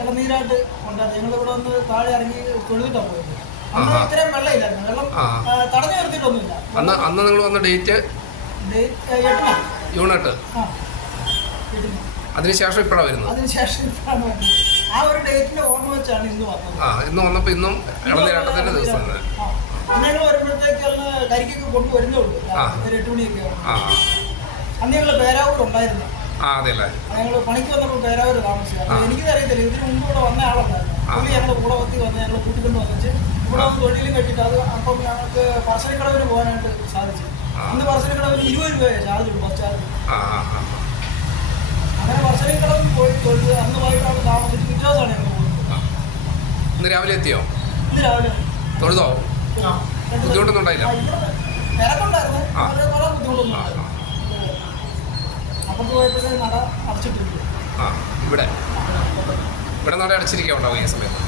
ഇളനീരായിട്ട് ഉണ്ടായിരുന്നു. ഞങ്ങളിവിടെ വന്ന് താഴെ ഇറങ്ങി തൊഴുതിട്ടാണ് പോയത്. അന്ന് ഇത്രയും വെള്ളമില്ലായിരുന്നു. വെള്ളം തടഞ്ഞു നിർത്തിയിട്ടൊന്നുമില്ല. അന്ന് നിങ്ങൾ വന്ന ഡേറ്റ് യൂണിറ്റ്. അതിനുശേഷം ഇപ്പോഴാണ് വരുന്നത്. അതിനുശേഷം ഇപ്പോഴാണ് വരുന്നത്. ആ ഒരു ഡേറ്റിന്റെ ഓർമ്മ വെച്ചാണ് ഇന്ന് വന്നത്. ഇന്ന് വന്നപ്പോൾ ഇന്നും ഇളനീരാട്ടത്തിന്റെ ദിവസമാണ്. അന്ന് വരുമ്പോഴത്തേക്ക് കരിക്കൊക്കെ കൊണ്ടുവരുന്നേ ഉള്ളൂ. 8 മണിയൊക്കെ അന്ന് ഞങ്ങൾ പേരാവൂർ ഉണ്ടായിരുന്നു. ഞങ്ങൾ പണിക്ക് വന്നപ്പോൾ പേരാവൂർ താമസിച്ചു. എനിക്കത് അറിയത്തില്ല. ഇതിന് മുമ്പ് ഇവിടെ വന്ന ആളുണ്ടായിരുന്നു. പുള്ളി ഞങ്ങളുടെ കൂടവത്തി വന്ന് ഞങ്ങൾ കൂട്ടിക്കൊണ്ട് വന്നിച്ച് ഇവിടെ വന്ന് തൊഴിലും കെട്ടിയിട്ട് അത് അപ്പം ഞങ്ങൾക്ക് പറശ്ശിനിക്കടവിന് പോകാനായിട്ട് സാധിച്ചു. അന്ന് പറശ്ശിനിക്കടവിന് 20 രൂപയാണ് ചാർജ് ഉള്ളൂ, ബസ് ചാർജ്. അങ്ങനെ പറശ്ശിനിക്കടവിൽ പോയി തൊഴിൽ അന്ന് വൈകിട്ടാണ് താമസിച്ച് പിറ്റേ ദിവസമാണ് ഞങ്ങൾ പോകുന്നത്. ഇന്ന് രാവിലെ എത്തിയോ? ഇന്ന് രാവിലെ തൊഴുതോ? ബുദ്ധിമുട്ടൊന്നുണ്ടായില്ല? തിരക്കുണ്ടായിരുന്നു, വളരെ ബുദ്ധിമുട്ടൊന്നും ഉണ്ടായിരുന്നു. അപ്പുറത്ത് പോയപ്പോഴേ നട അടച്ചിട്ടില്ല. ഇവിടെ നട അടച്ചിരിക്കാനുണ്ടാവും ഈ സമയത്ത്.